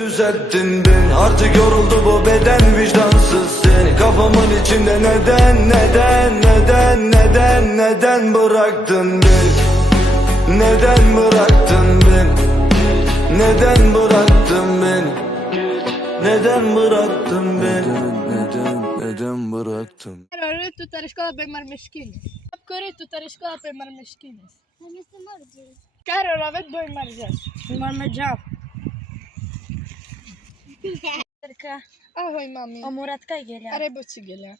düzelttin beni. Artık yoruldu bu beden, vicdansız seni. Kafamın içinde neden bıraktın beni? Neden bıraktın beni? Neden bıraktın beni? Neden bıraktın beni? Neden bıraktın? Corretto stare scuola per marmeschini. Corretto stare scuola per marmeschini. Caro, nawet doi margeș. Marmegeam. Ahoj, mami. Amurat kaj gelja. Are boci gelja.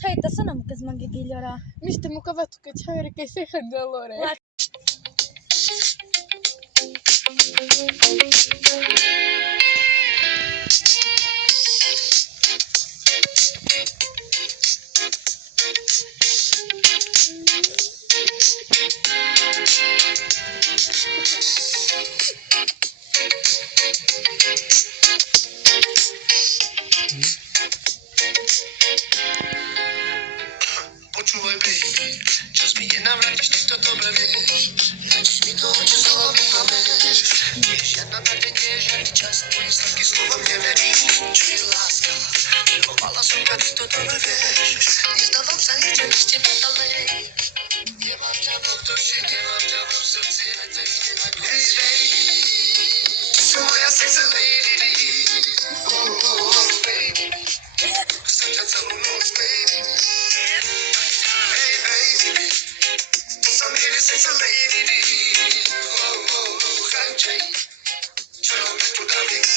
Čaj, ta su nam kaz mangi giljora. Mište mu kavatu kad čajere kaj se hadalore. Почувай, baby, час мине враќаш ти то добре веш. Најчеш ми доđe зови помеш. Нијеш една да те нежен и час твои сладки слова ме вери. Чуј ласка, миловала сум кад ти то добре веш. Не здавам се ничем с тебе далеј. Немам тя в души, немам тя в срце, не те искина кој baby. Си моја секса lady. Oh, baby. Срца целу ноќ, baby. Hey baby, some lady sex a lady. Oh, handshake, tell me to darling.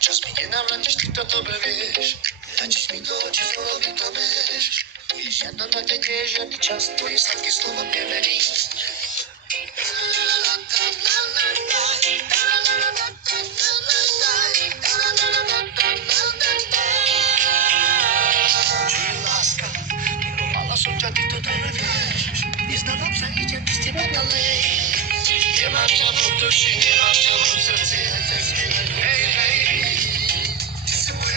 Čas mi je navrátiš, ty to dobre vieš. Načíš mi do očí, znova mi to vieš. Žiadna nádej nie je žiadny čas, tvoje sladké slova mne verí. Čiže láska, milovala som ťa, ty to dobre vieš. Nezdávam sa, idem s teba ďalej. Nemám ťa v duši, nemám ťa v srdci, hey baby.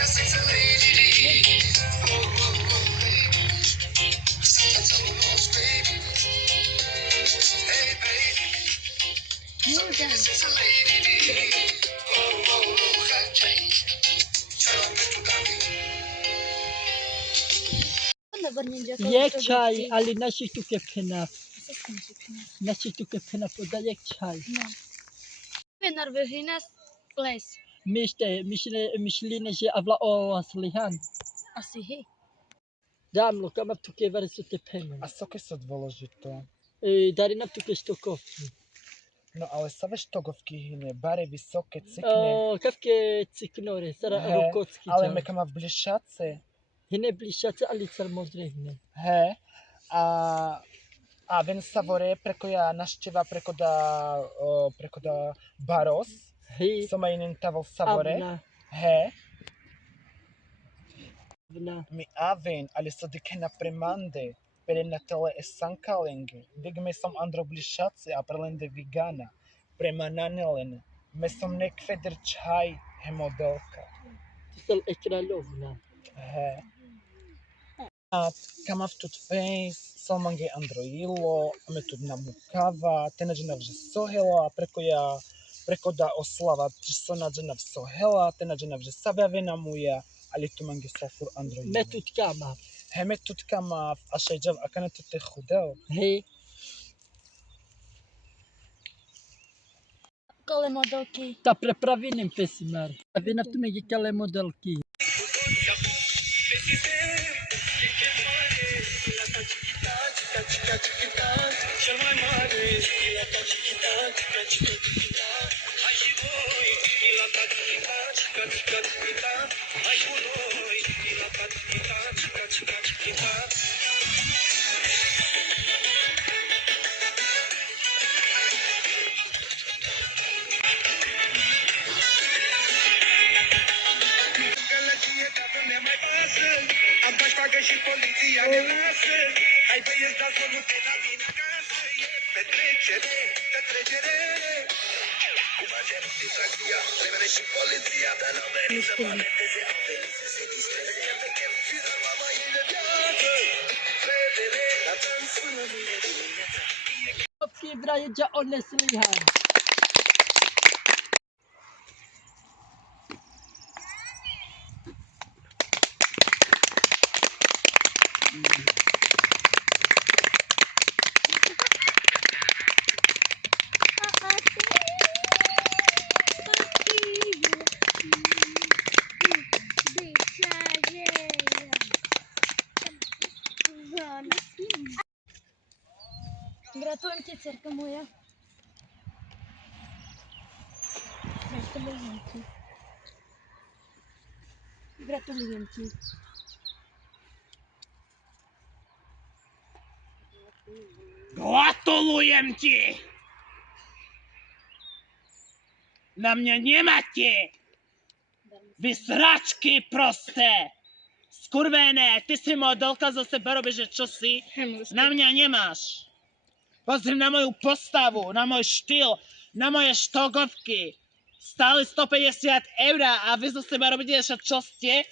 Sex a lady, oh, baby. Santa целу ночь, baby. Hey, baby. Some sex a lady, oh, handshake. Tell me to darling. یک چای علی نشی تو که پناف نشی تو که پناف poda یک چای Venar vehinas les. میشلینه že avla o aslihan Asihi. dám lo kam tu ke var su te pen A soke sú dôležité. dari na tu ke stokov No ale sa veš togovky hyne, bare vysoké, cikne. kafke ciknore sara rukocky Ale meka má v bližšace. hine bližšace ali car modrehne He. A ven savore preko ja našteva preko da baros. hej Som aj nentaval savore. avna He. avna Mi aven, ali so dikena premande. Per na tele e sankaling. Digme som andro bližšace a prelende vigana. Premananelen. Me som nekveder čaj hemodelka. tisal ekralovna He. A kama v tut face, salmange androilo, ame tu namukava, te nađena vže sohela, preko da oslava so nađena v sohela, te nađena vže savjavena muja, ali tu mange sulfur androilo. metut kama Heme tut kama, a šajđav, a kane tu te hudel. hej Kole modelky. ta prepravinem pesimar a vy na tu megi kale modelky Abaixo paga și poliția ne lasă. Hai bă, Fibra jedzie one slihan. Gratulujem ti, cerka moja. Gratulujem ti. Gratulujem ti. Gratulujem ti! Na mňa nemáte! Vy sračky prosté! Skurvené, ty si modelka, za seba robíš, že čo si? Na mňa nemáš. Pozri na moju postavu, na môj štýl, na moje štogovky. Stáli 150 € a vy zo seba robíte, že čo ste?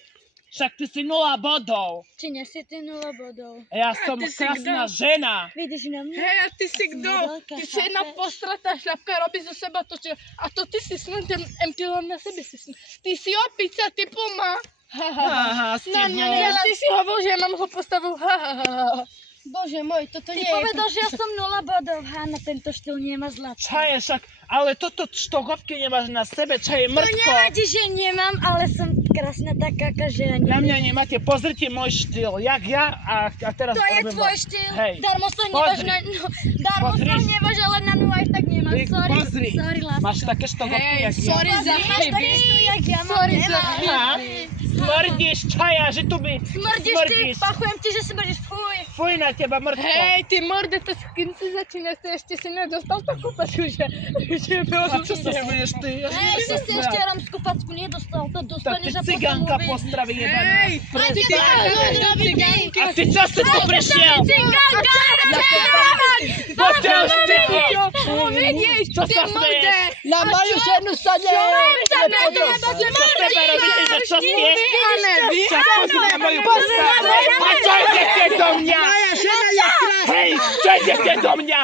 Však ty si 0 bodov. Či nesi ty 0 bodov? Ja som ty si krásna kto? žena. Vidíš na mňa? Hej, a ty si kto? Modelka, Ty si jedna chápeš? postratá šľapka, robí zo seba to, čo... A to ty si snad ten empilon na sebe si snad. Ty si opica, ty plma. Aha, s Na mňa tebou. nevieš, ty si hovoril, že ja mám ho postavu. Bože môj, toto Ty nie je... povedal, že ja som 0 bodov. Na tento štýl nemá zlato. Čaje však, ale toto štogovky nemáš na sebe, čaje To mrtko. nevadí, že nemám, ale som krásna taká, že ani... Na mňa nemáte, pozrite môj štýl, jak ja a teraz To je robím tvoj vám. štýl. Hej. Darmo sa neváš Pozri. na... No, darmo Pozri. sa neváš, ale na nulu aj tak nemám. Ty Sorry, pozri, sorry, láska. máš také štogovky, Hej, jak ja. sorry za Máš taký chyby. štýl, jak ja mám. Sorry za Nemám. chyby. Smrdíš, čaja, že tu mi Smrdíš ty, pachujem ti, že smrdíš, fuj. Fuj na teba, mrtko. Hej, ty morde, to s kým si začínaš, to ešte si nedostal takú pačku, že bylo A čo sa smeješ ty? Hej, si si ešte romskú facku nedostal, to Tak ty dostaneš a potom cigánka uvidíš. postravy jebaná. Hej, a ty cigánky. A ty čo si tu prišiel? Cigánka! Poďte už ticho. Vidíš, Čo ty sa morde. smeješ? Na moju ženu sa ne... Čo sa seba robíte, že čo ste? A neví. Čas pozri na moju postavu. A čo idete do mňa? Moja žena je krásna. Hej, čo idete do mňa?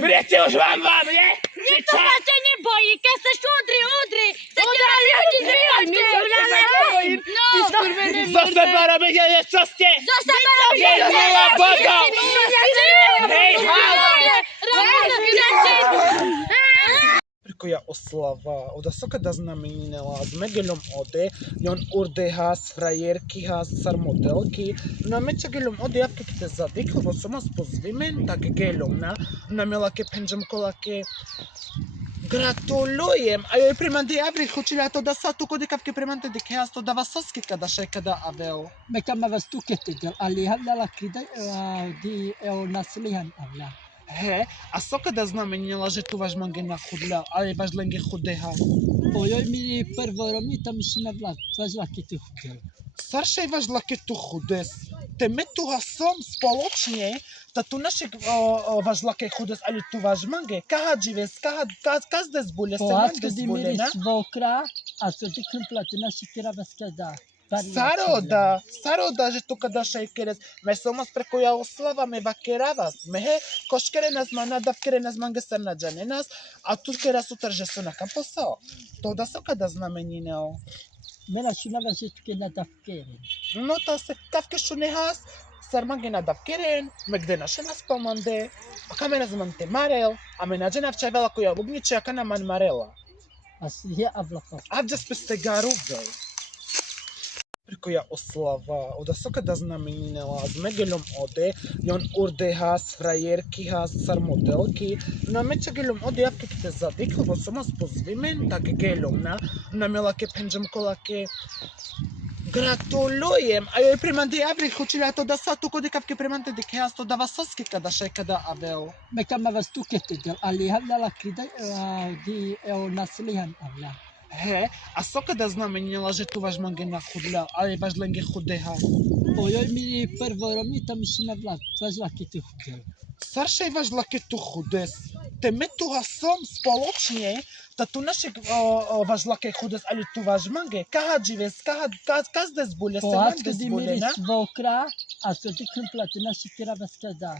Viete už vám, je? Nikto sa ťa nebojí, keď chceš udri. Chcete vás ľudí My sa teba nebojím. Ty skurvený Zo seba robíte, že čo ste? Zo seba robíš! Je 0 bodov. Hej, halo. Prikoja oslava, oda sokada znameninela s Megelom ode, jon urdeha s frajerkiha s modelki, na meća gelom ode javke kite zadiklo, soma spozvimen, tak gelom na melake penđem kolake. Gratulujem, a joj primande javri, hoćila to da sad tu kodikavke primande dikeas to da vas soske kada šekada aveo. Meka ma vas tukete del alihan la krida di naslihan avla. He, a sokada znamenila, že tu vaš mangena hudla, ale vaš lenge hudeha. Ojoj mi prvo romni tam šina vlad, važla kiti hudel. Staršej vaš laketu hudes. Te my tu som spoločne, ta tu naše vaš lake hudes, ali tu vaš mange. Kaha žives, kazde zbulje, se Poaz mande kadi zbulje, miri na? svokra, a so ti kumplatina šikira vas kada. Saroda, že tu kada šejkeres. Me somos preko oslava, me vakeravas. Me he, koškere nas manada, vkere nas mange sarnađane nas, a tu kera sutra, že su na kamposao. To da so kada znamenineo. Mena šina vašetke na davkere. No ta se kavke šunehas, sarmangena davkeren, me gde naše nas pomande, a kamena zamante marel, a me nađena včajvala koja lubniče, a kana man marela. A si je avlaka. Avdje speste garuve. Prikoja oslava, oda sokada znameninela s Megelom ode, jon urdeha s frajerkiha s modelki, na meća gelom ode javke kite zadiklo, soma spozvimen, tak gelom na melake penđem kolake. Gratulujem, a joj primande javri, hoćila to da sad tu kodikavke primande dikeas to da vas soske kada šekada aveo. Meka ma vas tukete del alihan la krida di naslihan avla. He, a co kada znamenila, že tu vaš mange nachudla, ale vaš lenge chudeha? Ojoj, mi prvo mi tam si na vlaky ty chudel. Staršej vaš lake tu chudes. Te my tu som spoločne, ta tu naše vaš lake chudes, ale tu vaš mange. Kaha žives, kazde zbulja, se mande Poádzka di zbulja, miri na? svokra a to ti krmplate naši kira vaskada.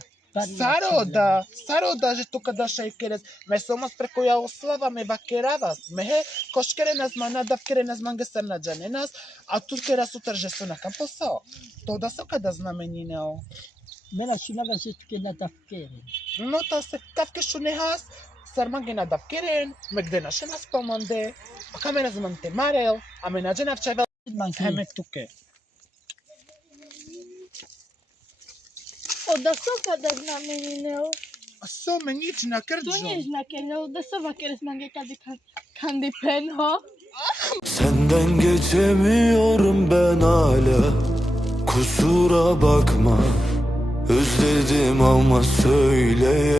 Saroda, že tu kada šejkeres. Me somos preko ja oslava me vakeravas. Me he, koškere nas manada, vkere nas mange serna džanenas, a tu kera sutra že su na kamposao. To da so kada znamenineo. Mena šunava žetke na davkere. No ta se kavke šunehas, sar mange na davkeren, me gde naše nas pomande, a kamena zmante marel, a me na džena včevel, heme tuke. O, da so kada znamenineo. A so me nič na To krđom. nije znakeneo, da so vakeres mange kandi penho. Senden geçemiyorum ben hala. Kusura bakma. Özledim ama söyle.